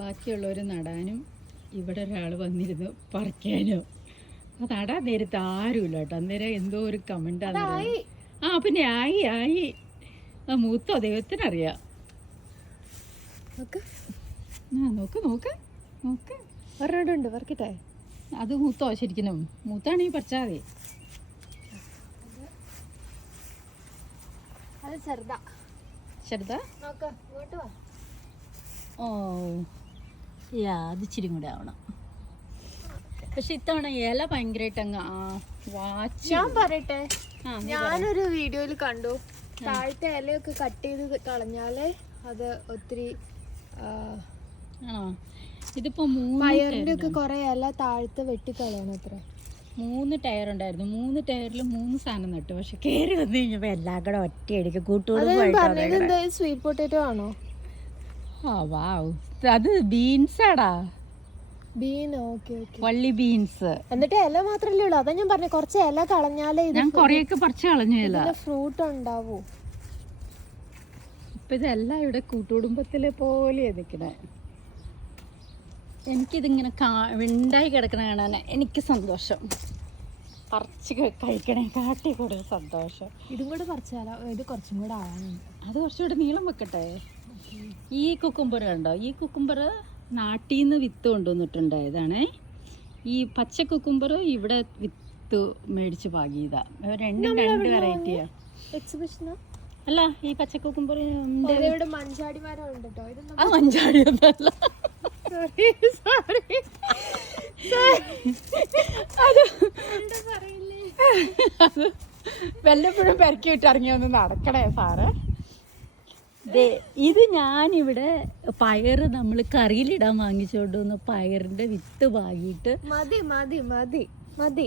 ബാക്കിയുള്ളവർ നടാനും ഇവിടെ ഒരാൾ വന്നിരുന്നു പറിക്കാനും. അത് നടാൻ നേരത്തെ ആരുമില്ല കേട്ടോ. അന്നേരം എന്തോ ഒരു കമൻ്റ് പിന്നെ ആയി മൂത്തോ ദൈവത്തിനറിയാം. നോക്ക് ഒരെണ്ണമുണ്ട് പറിക്കട്ടെ. അത് മൂത്തോ ശരിക്കും? മൂത്താണെങ്കിൽ പറിച്ചാൽ മതി. അത് ചെറുതാ. ഓ അത് ഇച്ചിരി കൂടെ ആവണം. പക്ഷെ ഇത്തവണ ഇല ഭയങ്കരമായിട്ട് അങ്ങ് ഞാൻ പറയട്ടെ, ഞാനൊരു വീഡിയോയിൽ കണ്ടു താഴത്തെ ഇലയൊക്കെ കട്ട് ചെയ്ത് കളഞ്ഞാലേ അത് ഒത്തിരി ആണോ? ഇതിപ്പോ പയറിന്റെ ഒക്കെ കൊറേ ഇല താഴത്തെ വെട്ടിക്കളയണം. അത്ര 3 ടയർ ഉണ്ടായിരുന്നു. 3 ടയറിൽ 3 സാധനം നട്ടു. പക്ഷെ കയറി വന്നു കഴിഞ്ഞപ്പോ എല്ലാം കൂടെ ഒറ്റയടിക്ക് കൂട്ടുകൂടും. സ്വീറ്റ് പൊട്ടാറ്റോ ആണോ? അത് ബീൻസാടാ. വള്ളി ബീൻസ്. എന്നിട്ട് ഇല മാത്രല്ലേ ഉള്ളൂ. അതാ ഞാൻ പറഞ്ഞ കുറച്ച് ഇല കളഞ്ഞാലേ ഞാൻ കൊറേയൊക്കെ പറിച്ചു കളഞ്ഞു. ഇല ഫ്രൂട്ട് ഉണ്ടാവൂ. ഇപ്പൊ ഇതെല്ലാം ഇവിടെ കൂട്ടുകുടുംബത്തിലെ പോലെ നിൽക്കണേ. എനിക്കിതിങ്ങനെ ഉണ്ടായി കിടക്കണ കാണാൻ എനിക്ക് സന്തോഷം. പറിച്ച് കഴിക്കണേ കാട്ടി കൂടുതൽ സന്തോഷം. ഇതും കൂടെ പറിച്ചാലോ? ഇത് കുറച്ചും കൂടെ ആവാനുണ്ട്. അത് കുറച്ചുകൂടെ നീളം വെക്കട്ടെ. ഈ കുക്കുംബർ കണ്ടോ? ഈ കുക്കുംബർ നാട്ടിൽ നിന്ന് വിത്ത് കൊണ്ടുവന്നിട്ടുണ്ടായതാണേ. ഈ പച്ച കുക്കുംബർ ഇവിടെ വിത്ത് മേടിച്ച് പാകിയതാ. രണ്ടും 2 വെറൈറ്റിയാ. എക്സിബിഷനാ? അല്ല, ഈ പച്ച കുക്കുംബർ മഞ്ചാടിമാരുണ്ട് കേട്ടോ. അത് മഞ്ചാടി ഒന്നല്ല. അത് വല്ലപ്പോഴും പെരക്കി വിട്ട് ഇറങ്ങി ഒന്ന് നടക്കണേ സാറ്. ഇത് ഞാനിവിടെ പയറ് നമ്മൾ കറിയിലിടാൻ വാങ്ങിച്ചോണ്ട് വന്ന് പയറിന്റെ വിത്ത് പാകിയിട്ട് മതി